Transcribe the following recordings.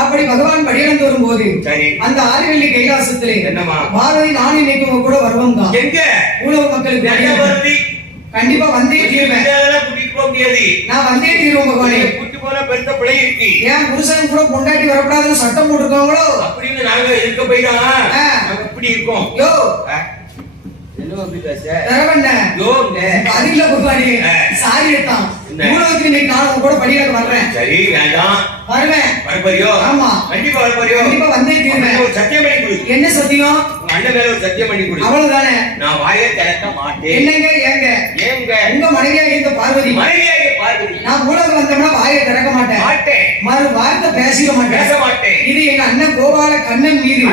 அப்படி பகவான் படியிழந்து வரும்போது அந்த ஆறுவெள்ளி கைலாசத்திலே பார்வதி நானும் இன்னைக்கு கூட வருவோம் தான். எங்க உலக மக்களுக்கு கண்டிப்பா வந்தே தீர்வேன். கூட்டிட்டு போக முடியாது. நான் வந்தே தீர்வேன் பகவானே. கூட்டி போல பெருத்த பிழை இருக்கு. ஏன் புருஷன் கூட பொண்டாட்டி வரக்கூடாதுன்னு சட்டம் போட்டுருக்காங்களோ அப்படின்னு நாங்க இருக்க போயிதான் எப்படி இருக்கோம். யோ என்ன அப்படி பேச தரவண்ண யோ அதில்ல பகவானே சாரி எடுத்தான். உலகத்துக்கு இன்னைக்கு நான் கூட படியில வர்றேன். சரி வேண்டாம் வருவேன். வரப்போறியோ? ஆமா கண்டிப்பா வரப்போறியோ? கண்டிப்பா வந்தே தீர்வேன். ஒரு சத்தியம் பண்ணி கொடு. என்ன சத்தியம்? அண்ணன் மேல ஒரு சத்தியம் பண்ணி கொடு. அவ்வளவுதானே. நான் வாயை திறக்க மாட்டேன். என்னங்க ஏங்க உங்க மனைவியாக இந்த பார்வதி நான் உலகம் வந்தோம்னா வாயை திறக்க மாட்டேன். மறு வார்த்தை பேச மாட்டேன். இது எங்க அண்ணன் கோபால கண்ணன் மீது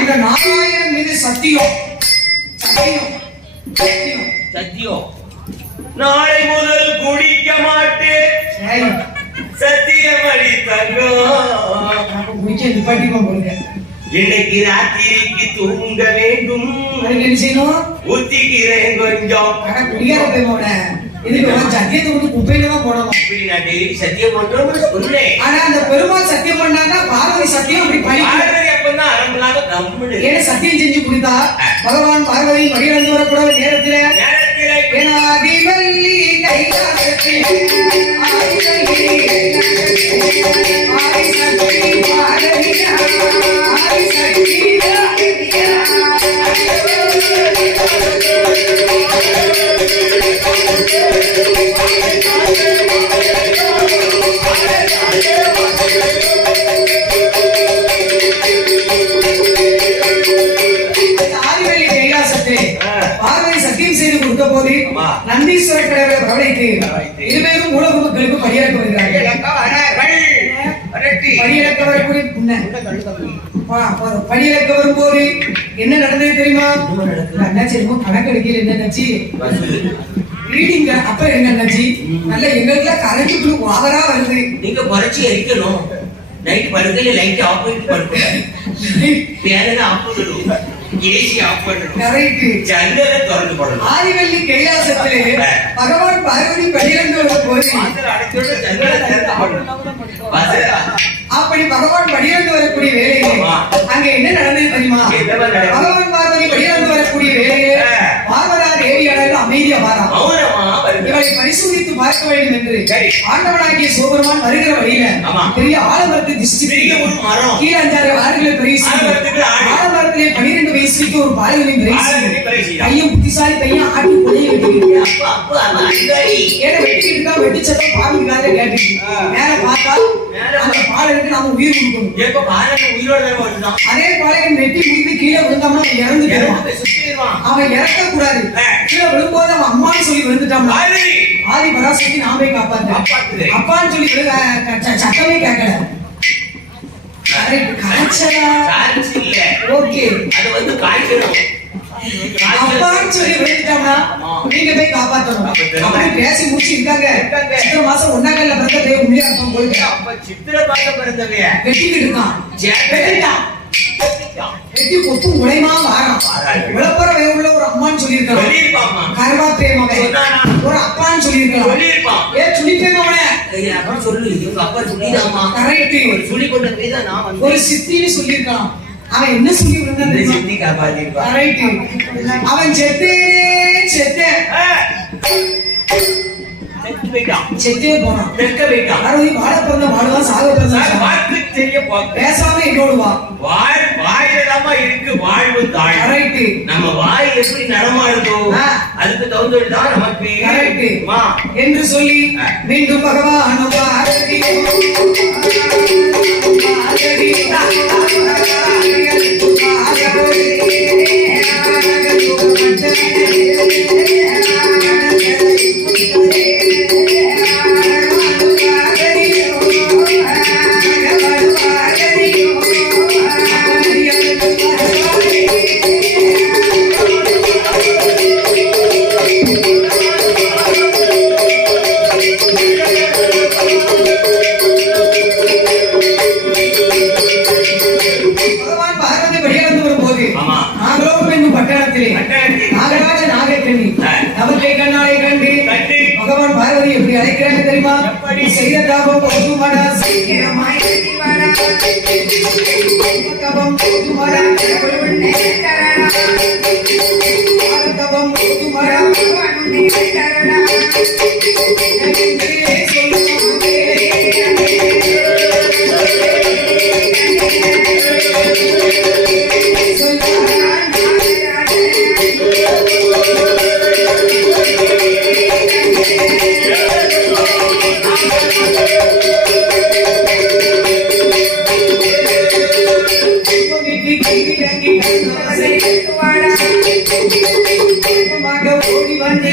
அந்த நாராயணன் மீது சத்தியம். நாளை முதல் குடிக்க மாட்டேன். சத்தியமணி தங்கம் நிப்பாட்டிமா போடுங்க. இன்னைக்கு ராத்திரிக்கு தூங்க வேண்டும். என்ன செய்யணும்? ஊத்திக்கிறேன் கொஞ்சம். குடியார போய் போன இதுக்கு சத்தியத்தை வந்து குப்பையில தான் போடணும். இப்படி நான் டெய்லி சத்தியம் பண்றோம்னு சொன்னேன். ஆனா அந்த பெருமாள் சத்தியம் பண்ணாங்க பார்வதி சத்தியம் அப்படி பார்வதி அப்பதான் அரம்பலாக நம்புது. ஏன்னா சத்தியம் செஞ்சு கொடுத்தா பகவான் பார்வதி மடியிலிருந்து வரக்கூடாத நேரத்துல ஆதிவல்லி கைலாசத்தில் நந்தீஸ்வர கடவுளை வரவழைத்து இருவரும் உலக மக்களுக்கு படியிறக்க வருகிறார்கள். படியிறக்க வரும்போது என்ன நடந்தது தெரியுமா? அண்ணாச்சி கணக்கு எடுக்கல. என்ன நினைச்சு ரீடிங்க அப்ப என்ன நினைச்சு நல்ல எங்களுக்கு கரண்ட் ஓவரா வருது. நீங்க குறைச்சி எரிக்கணும். நைட் படுக்கையில லைட் ஆஃப் பண்ணிட்டு படுக்கணும். பேரனை ஆஃப் பண்ணணும். ஆதிவல்லி கைலாசத்திலே பகவான் பார்வதி படியிலிருந்து வரும்போது அப்படி பகவான் படியிலிருந்து வரக்கூடிய வேலையிலே அங்க என்ன நடந்தது தெரியுமா? பகவான் பார்வதி படியிலிருந்து வரக்கூடிய வேலையிலே பார்வதா தேவியாளர்கள் அமைதியா வாரா இவளை பரிசோதித்து பார்க்க வேண்டும் என்று ஆண்டவனாகிய சிவபெருமான் வருகிற வழியில பெரிய ஆலமரத்து திஷ்டி கீழே 5-6 ஆறுகளை பரிசு ஆலமரத்திலே 12 வயசுக்கு ஒரு பாலகனின் பையன் புத்திசாலி பையன் ஆட்டி கொலையை வெட்டிக்கிட்டு வெட்டிச்சதான் பாலுக்காக கேட்டு மேல பார்த்தா அந்த பாலகனுக்கு நாம உயிர் கொடுக்கணும். அதே பாலகன் வெட்டி முடிந்து கீழே விழுந்தோம்னா இறந்து அவன் இறக்க கூடாது. கீழே விழும்போது அவன் அம்மான்னு சொல்லி விழுந்துட்டான். ஆதி பராசக்தி நாமே காப்பாத்து அப்பான்னு சொல்லி சட்டமே கேட்கல. நீங்க போய் காப்பாற்றணும். பேசி முடிச்சு இருக்காங்க. சித்திரை மாசம் 1ஆம் நாள்ல பிறந்த உள்ளே அர்த்தம் போயிட்டு சித்திரை மாசம் பிறந்தவைய வெட்டிக்கிட்டு இருக்கான். வெட்டி கொத்து உடைமா வாரான். விளப்பற உள்ள ஒரு அம்மான்னு சொல்லியிருக்கான். கருவா பிரேமவே ஒரு அப்பான்னு சொல்லியிருக்கான். ஏன் சுழிப்பேமவனே ஒரு சித்தின்னு சொல்லியிருக்கான். அவன் என்ன சொல்லி அவன் செத்தே போனான். வாழ பிறந்த வாழுதான் சாக பிறந்த பேசாம என்னோடு வாயிலதாமா இருக்கு வாழ்வு தாய். நம்ம வாய் எப்படி நடமாடுதோ அதுக்கு தகுந்ததான் நமக்கு என்று சொல்லி மீண்டும் பகவான் எப்படி செய்த தாபம் போதுமடா சீக்கிரமாய் எழுதி வரா தபம் போதுமடா உன்னை தரடா தபம் போதுமடா பகவான் உன்னை தரடா என்றே சொல்லுவானே ஓடி வந்து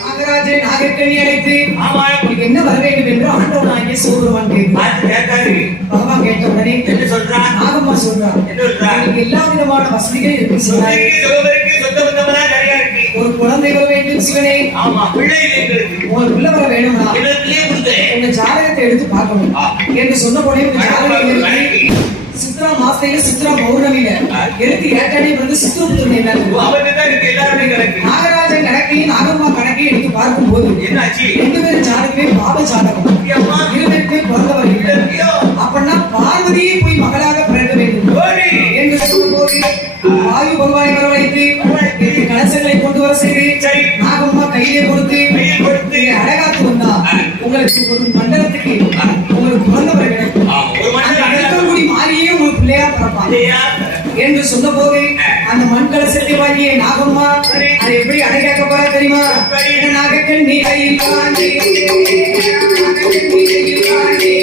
நாகராஜன் நாகக்கண்ணி அழைத்து ஆமா உனக்கு என்ன வர வேண்டும் என்று ஆண்டவனாகிய சிவபெருமான் கேட்கிறார். பார்த்து கேட்காரு பகவான் கேட்ட உடனே என்ன சொல்றா நாகம்மா சொல்றா என்ன சொல்றா எனக்கு எல்லா விதமான வசதிகள் இருக்கு சிவனே. சுகருக்கு சொந்த பந்தமெல்லாம் நிறைய இருக்கு ஒரு குழந்தை வர வேண்டும் சிவனே. ஆமா பிள்ளை எங்களுக்கு உங்களுக்கு பிள்ளை வர வேணும்னா பிள்ளையே கொடுத்தேன் உங்க ஜாதகத்தை எடுத்து பார்க்கணும் என்று சொன்ன உடனே உங்க ஜாதகம் எடுத்து சித்ரா மாசையில சித்ரா பௌர்ணமியில எடுத்து ஏற்கனவே வந்து சித்திரபுத்திரனை அவருக்கு தான் இருக்கு எல்லாருமே கணக்கு நாகராஜன் கணக்கையும் நாகம்மா கணக்கையும் எடுத்து பார்க்கும் போது என்னாச்சு ரெண்டு பேரும் ஜாதகமே பாப ஜாதகம் அம்மா இருவருமே பிறந்தவர் இல்லை. ஐயோ அப்படின்னா பார்வதியை போய் மகளாக பிறக்க வேண்டும் ஓடி என்று சொல்லும்போது வாயு பகவானை வரவழைத்து கலசங்களை கொண்டு வர செய்து சரி நாகம்மா கையிலே கொடுத்து கையில் கொடுத்து நீங்க அழகாத்து வந்தா உங்களுக்கு ஒரு மண்டலத்துக்கு உங்களுக்கு பிறந்தவர் கிடைக்கும் ஒரு மண்டலம் அடுத்தபடி மாறியே உங்களுக்கு பிள்ளையா பிறப்பான் இல்லையா என்று சொன்ன போது அந்த மண் கலசத்தை வாங்கிய நாகம்மா அதை எப்படி அடைக்காக்க போறா தெரியுமா நாகக்கண் நீ கையில் வாங்கி நாகக்கண் நீ கையில் வாங்கி